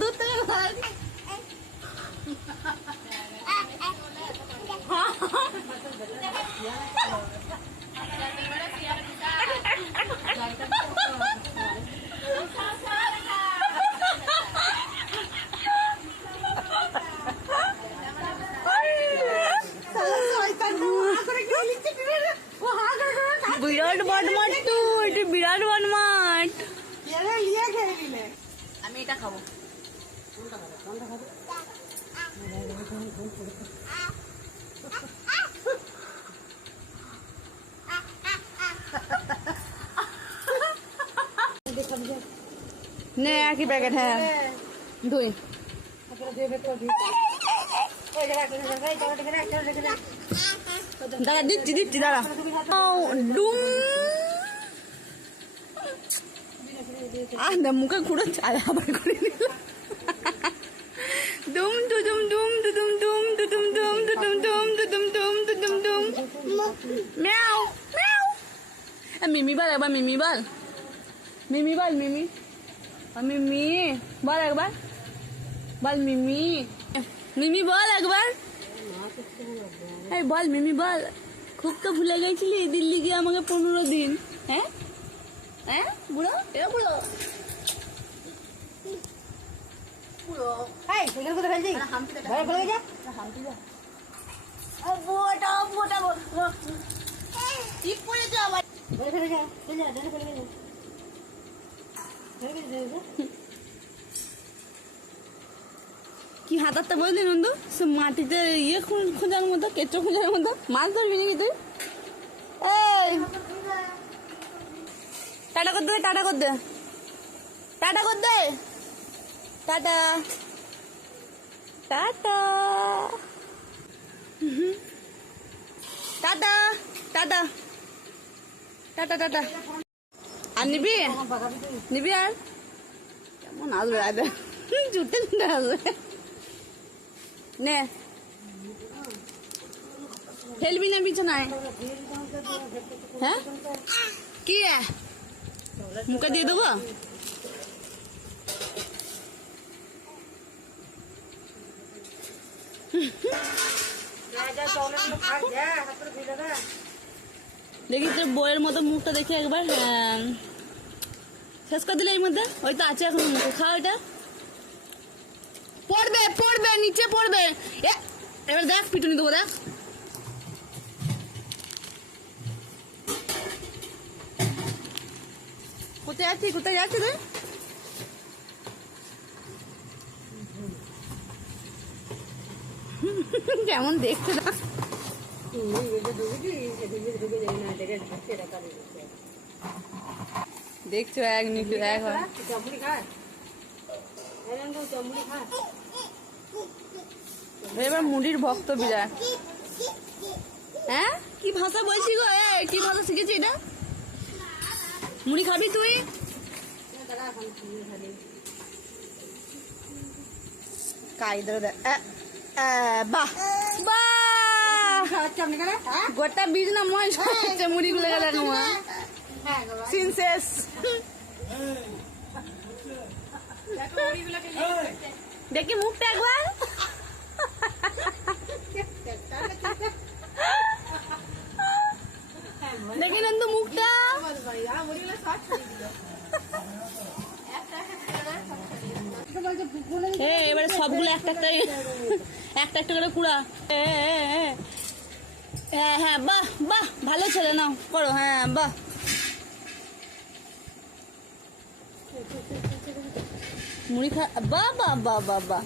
দূর থেকে বিরাট বদমাট তো এটা বিরাট বদমাট আমি এটা খাব। নে একই প্যাকেট হ্যাঁ। দুই। দাঁড়া দিচ্ছি দিচ্ছি ও, ডুম। মুখে ঘুরে আবার করে নিল। দুম দুদুম দুম দুদুম দুম ম্যাও ম্যাও এ, মিমি বল একবার মিমি বল মিমি বল মিমি মিমি বল একবার. বল মিমি মিমি বল একবার. এই বল মিমি বল। খুব তো ভুলে গেছিলি দিল্লি গিয়ে আমাকে পনেরো দিন। হ্যাঁ? হ্যাঁ? বুড়ো? এ বুড়ো। বুড়োটা বুড়োটা ঠিক পড়েছে আবার কি হাতারটা বললি নন্দু? সে মাটিতে ইয়ে খোঁজার মতো, কেঁচো খোঁজার মতো। মাছ ধরবি নাকি তুই? এই! টাটা কর দে, টাটা কর দে। টাটা কর দে। Tata. Tata. Tata tata tata tata আর নিবি? নিবি আর? কেমন আসবে আরে? জুটে আসবে। নে। ফেলবি না বিছানায়? হ্যাঁ? কি? মুখে দিয়ে দেবো? দেখি তোর বইয়ের মতো মুখটা দেখি একবার হ্যাঁ। শেষ করে দিলে এর মধ্যে? ওই তো আছে এখন মুখে। খা ওইটা। পড়বে পড়বে, নিচে পড়বে। এবার দেখ, পিটুনি দেবো, দেখ। কোথায় আছিস কোথায় যাচ্ছি তুই? কেমন দেখতে? না দেখছ এক নিচু এক হয়। এবার মুড়ির ভক্ত বিরাট হ্যাঁ? কি ভাষা বলছি গো? এ কি ভাষা শিখেছি এটা? মুড়ি খাবি তুই? কায়দা দে এ, এ, বাহ বাহ গোটা বীজ না মই মুড়ি গুলো গেল সিন শেষ দেখি মুখটা একবার দেখি নন্দু মুখটা এ, এবারে সবগুলো একটা একটা একটা একটা করে কুড়া। হ্যাঁ হ্যাঁ বাহ বাহ ভালো ছেলে নাও করো হ্যাঁ বাহ। মুড়ি খা বাহ বাহ বাহ বাহ বাহ।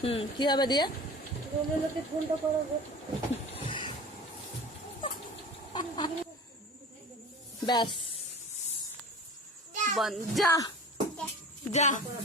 হুম কি হবে দিয়ে? ব্যাস। যা। যে। তোমাকে দিই না দিদাকে দে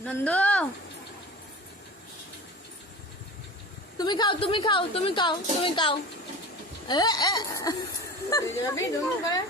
নন্দ! তুমি খাও তুমি খাও তুমি খাও তুমি খাও। এ, এ। যাবি দুম করে